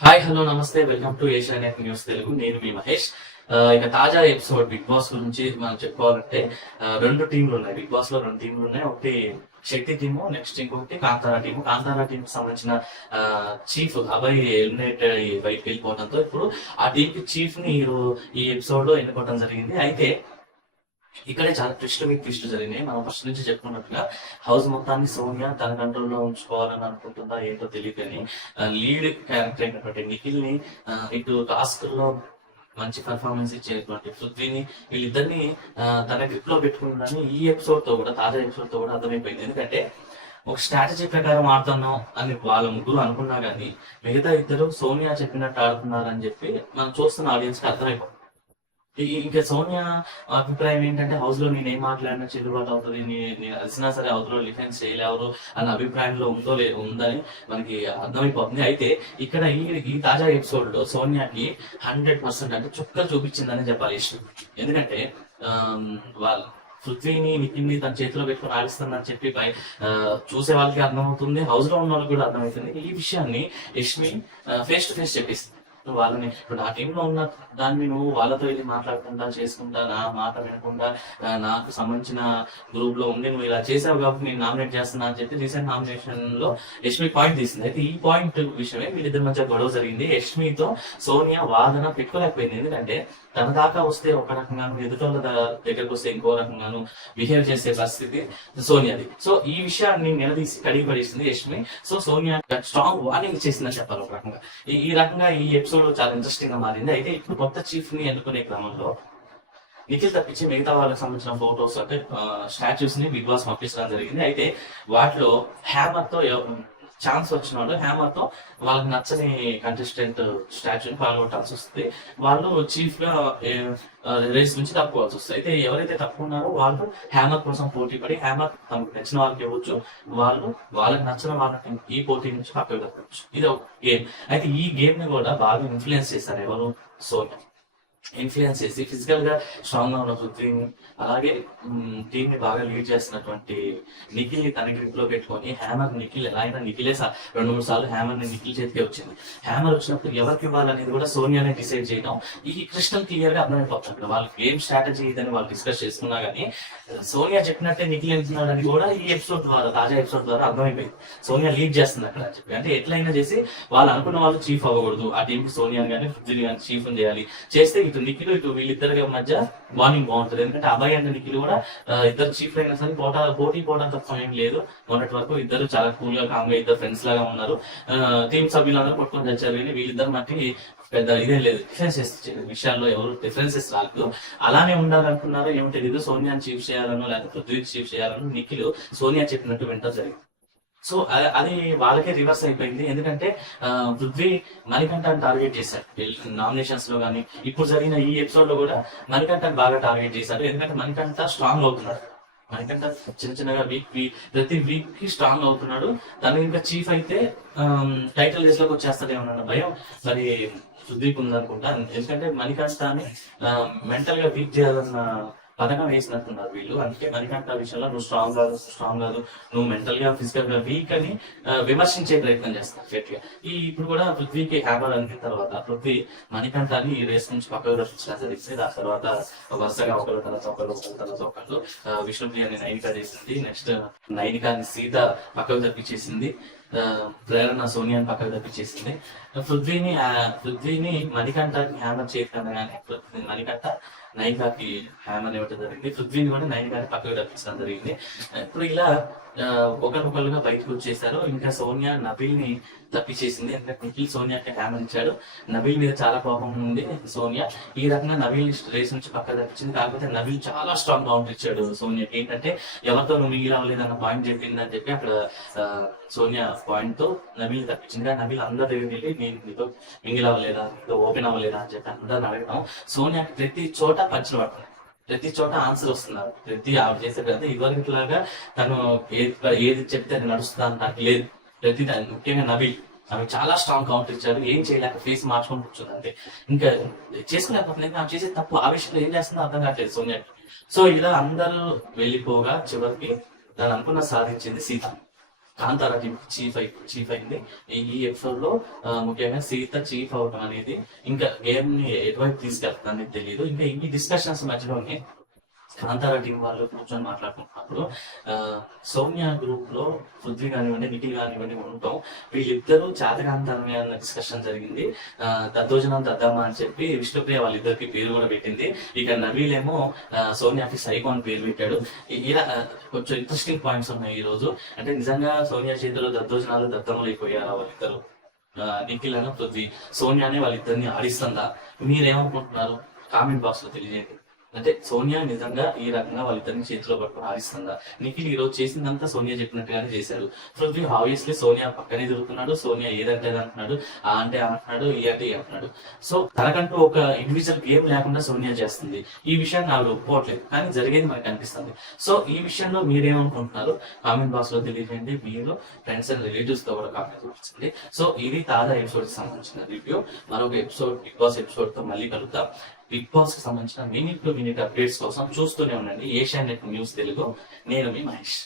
Hi hello నమస్తే welcome to Asianet news Telugu. నేను మీ మహేష్. ఇక తాజా ఎపిసోడ్ బిగ్ బాస్ గురించి మనం చెప్పుకోవాలంటే రెండు టీంలు ఉన్నాయి. బిగ్ బాస్లో రెండు టీంలు ఉన్నాయి. ఒకటి శక్తి టీము నెక్స్ట్ ఇంకొకటి కాంతారా టీము. కాంతారా టీం సంబంధించిన చీఫ్ అభయ్ ఎలిమినేట్ బయటకు వెళ్ళిపోవడంతో ఇప్పుడు ఆ టీం చీఫ్ని ఈ ఎపిసోడ్లో ఎన్నుకోవడం జరిగింది. అయితే ఇక్కడే చాలా ట్విస్ట్ మీకు ట్విస్ట్ జరిగినాయి. మనం ఫస్ట్ నుంచి చెప్పుకున్నట్టుగా హౌస్ మొత్తాన్ని సోనియా తన కంట్రోల్లో ఉంచుకోవాలని అనుకుంటుందా ఏంటో తెలియదు లీడ్ క్యారెక్టర్ అయినటువంటి నిఖిల్ని ఇటు టాస్క్లో మంచి పర్ఫార్మెన్స్ ఇచ్చేటువంటి పృథ్వీని వీళ్ళిద్దరిని తన గ్రిప్లో పెట్టుకుందని ఈ ఎపిసోడ్తో కూడా తాజా ఎపిసోడ్తో కూడా అర్థమైపోయింది. ఎందుకంటే ఒక స్ట్రాటజీ ప్రకారం ఆడుతున్నాం అని వాళ్ళ ముగ్గురు అనుకున్నా కానీ మిగతా ఇద్దరు సోనియా చెప్పినట్టు ఆడుతున్నారని చెప్పి మనం చూస్తున్న ఆడియన్స్కి అర్థమైపోతుంది. ఇంకా సోనియా అభిప్రాయం ఏంటంటే హౌస్లో నేను ఏం మాట్లాడినా చెల్లుబాటు అవుతుంది నీ- నేను అలసినా సరే డిఫెన్స్ చేయలేవరు అన్న అభిప్రాయంలో ఉందో లే ఉందని మనకి అర్థమైపోతుంది. అయితే ఇక్కడ ఈ ఈ తాజా ఎపిసోడ్లో సోనియాకి హండ్రెడ్ పర్సెంట్ అంటే చుక్క చూపించిందని చెప్పాలి ఇష్టం. ఎందుకంటే వాళ్ళు పృథ్వీని నిఖిల్ని తన చేతిలో పెట్టుకుని ఆడిస్తుందని చెప్పి బయ చూసే వాళ్ళకి అర్థమవుతుంది హౌస్లో ఉన్న వాళ్ళకి కూడా అర్థమవుతుంది. ఈ విషయాన్ని యష్మి ఫేస్ టు ఫేస్ చెప్పిస్తుంది వాళ్ళని ఇప్పుడు ఆ టీంలో ఉన్న దాన్ని నువ్వు వాళ్ళతో వెళ్ళి మాట్లాడకుండా చేసుకుంటా నా మాట వినకుండా నాకు సంబంధించిన గ్రూప్లో ఉండి నువ్వు ఇలా చేసావు కాబట్టి నేను నామినేట్ చేస్తున్నా అని చెప్పి రీసెంట్ నామినేషన్లో యష్మి పాయింట్ తీసింది. అయితే ఈ పాయింట్ విషయమే వీళ్ళిద్దరి మధ్య గొడవ జరిగింది. యష్మితో సోనియా వాదన పెట్టుకోలేకపోయింది. ఎందుకంటే తన దాకా వస్తే ఒక రకంగాను ఎదుటోళ్ళ దగ్గరకు వస్తే ఇంకో రకంగాను బిహేవ్ చేసే పరిస్థితి సోనియాది. సో ఈ విషయాన్ని నిలదీసి కడిగి పడేసింది Yashmi. So Sonia strong warning చేసిందని చెప్పాలి ఒక రకంగా. ఈ ఈ రకంగా ఈ ఎపిసోడ్ ఎపిసోడ్ చాలా ఇంట్రెస్టింగ్గా మారింది. అయితే ఇప్పుడు కొత్త చీఫ్ని ఎన్నుకునే క్రమంలో నిఖిల్ తప్పించి మిగతా వాళ్ళకి సంబంధించిన ఫోటోస్ అంటే స్టాచ్యూస్ని బిగ్ బాస్ పంపించడం జరిగింది. అయితే వాటిలో హ్యామర్తో ఛాన్స్ వచ్చిన వాళ్ళు హ్యామర్తో వాళ్ళకి నచ్చని కంటెస్టెంట్ స్టాచ్యూని పాల్గొట్టాల్సి వస్తుంది. వాళ్ళు చీఫ్గా రేస్ నుంచి తప్పుకోవాల్సి వస్తుంది. అయితే ఎవరైతే తప్పుకున్నారో వాళ్ళు హ్యామర్ కోసం పోటీ పడి హ్యామర్ తమకు నచ్చిన వాళ్ళకి ఇవ్వచ్చు. వాళ్ళు వాళ్ళకి నచ్చిన వాళ్ళకి ఈ పోటీ నుంచి పక్కకు తప్పవచ్చు ఇది ఒక గేమ్ అయితే ఈ గేమ్ని కూడా బాగా ఇన్ఫ్లుయెన్స్ చేశారు ఎవరు? సోనియా ఇన్ఫ్లుయెన్స్ చేసి ఫిజికల్గా స్ట్రాంగ్గా ఉన్న పృథ్వీని అలాగే టీమ్ని బాగా లీడ్ చేస్తున్నటువంటి నిఖిల్ని తన గ్రిప్లో పెట్టుకొని హ్యామర్ నిఖిల్ ఎలా అయినా నిఖిలే రెండు మూడు సార్లు హ్యామర్ని నిఖిల్ చేతికి వచ్చింది. హ్యామర్ వచ్చినప్పుడు ఎవరికి ఇవ్వాలనేది కూడా సోనియానే డిసైడ్ చేయడం ఈ క్రిస్టల్ క్లియర్గా అర్థమైపోతుంది. అక్కడ వాళ్ళకి ఏం స్ట్రాటజీ ఇదని వాళ్ళు డిస్కస్ చేసుకున్నా గానీ సోనియా చెప్పినట్టే నిఖిల్ వెళ్తున్నాడని కూడా ఈ ఎపిసోడ్ ద్వారా తాజా ఎపిసోడ్ ద్వారా అర్థమైపోయింది. సోనియా లీడ్ చేస్తుంది అక్కడ చెప్పి. అంటే ఎట్లయినా చేసి వాళ్ళు అనుకున్న వాళ్ళు చీఫ్ అవ్వకూడదు. ఆ టీం సోనియా గానీ పృథ్వీని గానీ చీఫ్ చేయాలి. చేస్తే ఇటు నిఖిల్ ఇటు వీళ్ళిద్దరి మధ్య బాండింగ్ బాగుంటుంది. ఎందుకంటే అభయ్ అండ్ నిఖిల్ కూడా ఇద్దరు చీఫ్ అయినా సరే పోటా పోటీ పోవడం తప్ప ఏం లేదు. మొన్నటి వరకు ఇద్దరు చాలా కూల్గా కామ్గా ఇద్దరు ఫ్రెండ్స్ లాగా ఉన్నారు. టీమ్ సభ్యులందరూ కొట్టుకొని తెచ్చారు కానీ వీళ్ళిద్దరు మట్టి పెద్ద ఇదే లేదు. డిఫరెన్సెస్ విషయాల్లో ఎవరు డిఫరెన్సెస్ రాలేదు. అలానే ఉండాలనుకున్నారో ఏమో తెలియదు సోనియాని చీఫ్ చేయాలనో లేకపోతే పృథ్వీకి చీఫ్ చేయాలనో నిఖిల్ సోనియా చెప్పినట్టు వింటారు జరిగింది. సో అది వాళ్ళకే రివర్స్ అయిపోయింది. ఎందుకంటే పృథ్వీ మణికంఠాన్ని టార్గెట్ చేశారు నామినేషన్స్లో కానీ ఇప్పుడు జరిగిన ఈ ఎపిసోడ్లో కూడా మణికంఠాన్ని బాగా టార్గెట్ చేశారు ఎందుకంటే మణికంఠ స్ట్రాంగ్ అవుతున్నాడు. మణికంఠ చిన్న చిన్నగా వీక్ ప్రతి వీక్కి స్ట్రాంగ్ అవుతున్నాడు. తను ఇంకా చీఫ్ అయితే టైటిల్ రేస్లోకి వచ్చేస్తాడేమన్న భయం మరి పృథ్వీకి ఉందనుకుంటా. ఎందుకంటే మణికంఠాన్ని మెంటల్గా వీక్ చేయాలన్న పథకం వేసినట్టున్నారు వీళ్ళు. అందుకే మణికంఠ విషయంలో నువ్వు స్ట్రాంగ్ కాదు స్ట్రాంగ్ కాదు. నువ్వు మెంటల్గా ఫిజికల్గా వీక్ అని విమర్శించే ప్రయత్నం చేస్తారు గట్టిగా. ఈ ఇప్పుడు కూడా పృథ్వీకి హ్యాపర్ అందిన తర్వాత పృథ్వీ మణికంఠాన్ని ఈ రేస్ నుంచి పక్కకు రప్పించడం జరిగింది దాని తర్వాత వరుసగా ఒకరు తర్వాత ఒకరు ఒకరు తర్వాత ఒకరు ఆ, విష్ణుప్రియని నైనిక చేసింది. నెక్స్ట్ నైనికాని సీత పక్కకు తప్పించేసింది. ప్రేరణ సోనియాని పక్కకు తప్పించేసింది. పృథ్వీని పృథ్వీని మణికంఠకి హ్యామర్ చేయకుండా కానీ మణికంఠ నైకాకి హ్యామర్ ఇవ్వడం జరిగింది. పృథ్వీని కూడా నైనికాని పక్కకు తప్పించడం జరిగింది. ఇప్పుడు ఇలా ఒకరినొకరుగా బయటకు వచ్చేసారు. ఇంకా సోనియా నబీల్ని తప్పించేసింది ఎందుకంటే నిఖిల్ సోనియాకి హ్యామ్ ఇచ్చాడు. నబీల్ మీద చాలా కోపం ఉంది సోనియా. ఈ రకంగా నబీల్ రేస్ నుంచి పక్కన తప్పించింది. కాకపోతే నబీల్ చాలా స్ట్రాంగ్ కౌంటర్ ఇచ్చాడు సోనియాకి. ఏంటంటే ఎవరితో నువ్వు మిగిలి అవ్వలేదన్న పాయింట్ చెప్పింది అని చెప్పి అక్కడ సోనియా పాయింట్తో నబీల్ తప్పించింది. నబీల్ అందరి దగ్గరికి వెళ్ళి నేను నీతో మిగిలి అవ్వలేదా? నీతో ఓపెన్ అవ్వలేదా? అని చెప్పి అందరూ అడగడం సోనియాకి ప్రతి చోట పంచిన పడుతుంది ప్రతి చోట ఆన్సర్ వస్తున్నారు. ప్రతి ఆవిడ చేసే కదా ఇదివరకులాగా తను ఏది ఏది చెప్తే అది నడుస్తుందా అని నాకు లేదు. ప్రతి దాని ముఖ్యంగా నవి ఆమె చాలా స్ట్రాంగ్ కౌంటర్ ఇచ్చారు. ఏం చేయలేక ఫేస్ మార్చుకొని కూర్చుంది అంటే ఇంకా చేసుకోలేకపోతుంది ఆమె చేసే తప్పు ఆ విషయంలో ఏం చేస్తుందో అర్థం కావట్లేదు సోనియా సో ఇలా అందరూ వెళ్ళిపోగా చివరికి తను అనుకున్న సాధించింది సీత. కాంతారా చీఫ్ అయి చీఫ్ అయింది. ఈ ఎపిసోడ్లో ముఖ్యంగా సీత చీఫ్ అవటం అనేది ఇంకా గేమ్ని ఎటువైపు తీసుకెళ్తుంది అనేది తెలియదు ఇంకా ఈ డిస్కషన్స్ మధ్యలోనే కాంతారా టీం వాళ్ళు కూర్చొని మాట్లాడుకుంటున్నప్పుడు ఆ, సౌమ్య గ్రూప్లో పృథ్వీ కానివ్వండి నిఖిల్ కానివ్వండి ఉండటం వీళ్ళిద్దరూ చేతకాంతారమే అన్న డిస్కషన్ జరిగింది. ఆ, దద్దోజనం దద్దమ్మ అని చెప్పి విష్ణుప్రియ వాళ్ళిద్దరికి పేరు కూడా పెట్టింది. ఇక నవీలేమో సోనియాకి సైకోన్ అని పేరు పెట్టాడు. ఇలా కొంచెం ఇంట్రెస్టింగ్ పాయింట్స్ ఉన్నాయి ఈ రోజు అంటే నిజంగా సోనియా చేతిలో దద్దోజనాలు దద్దములు అయిపోయారా వాళ్ళిద్దరు? ఆ, నిఖిల్ అని పృథ్వీ సోనియానే వాళ్ళిద్దరిని ఆడిస్తుందా? మీరేమనుకుంటున్నారు? కామెంట్ బాక్స్లో తెలియజేయండి. అంటే సోనియా నిజంగా ఈ రకంగా వాళ్ళిద్దరిని చేతిలో పట్టు ఆడిస్తుందా నిఖిల్ ఈ రోజు చేసిందంతా సోనియా చెప్పినట్టుగానే చేశారు. పృథ్వీ ఆబ్వియస్లీ సోనియా పక్కనే తిరుగుతున్నాడు సోనియా ఏదంటే అంటున్నాడు ఆ అంటే అంటున్నాడు ఈ అంటే అంటున్నాడు. సో తనకంటూ ఒక ఇండివిజువల్ గేమ్ లేకుండా సోనియా చేస్తుంది. ఈ విషయాన్ని నాకు ఒప్పుకోవట్లేదు కానీ జరిగేది మనకు అనిపిస్తుంది. సో ఈ విషయంలో మీరేమనుకుంటున్నారు? కామెంట్ బాక్స్లో తెలియజేయండి. మీరు ఫ్రెండ్స్ అండ్ రిలేటివ్స్తో కూడా కామెంట్ చూపించండి. సో ఇది తాజా ఎపిసోడ్కి సంబంధించిన రివ్యూ మరొక ఎపిసోడ్ బిగ్ బాస్ ఎపిసోడ్తో మళ్ళీ కలుద్దాం. బిగ్ బాస్కి సంబంధించిన మినిట్ టు మినిట్ అప్డేట్స్ కోసం చూస్తూనే ఉండండి. Asia net news Telugu. నేను మీ మహేష్.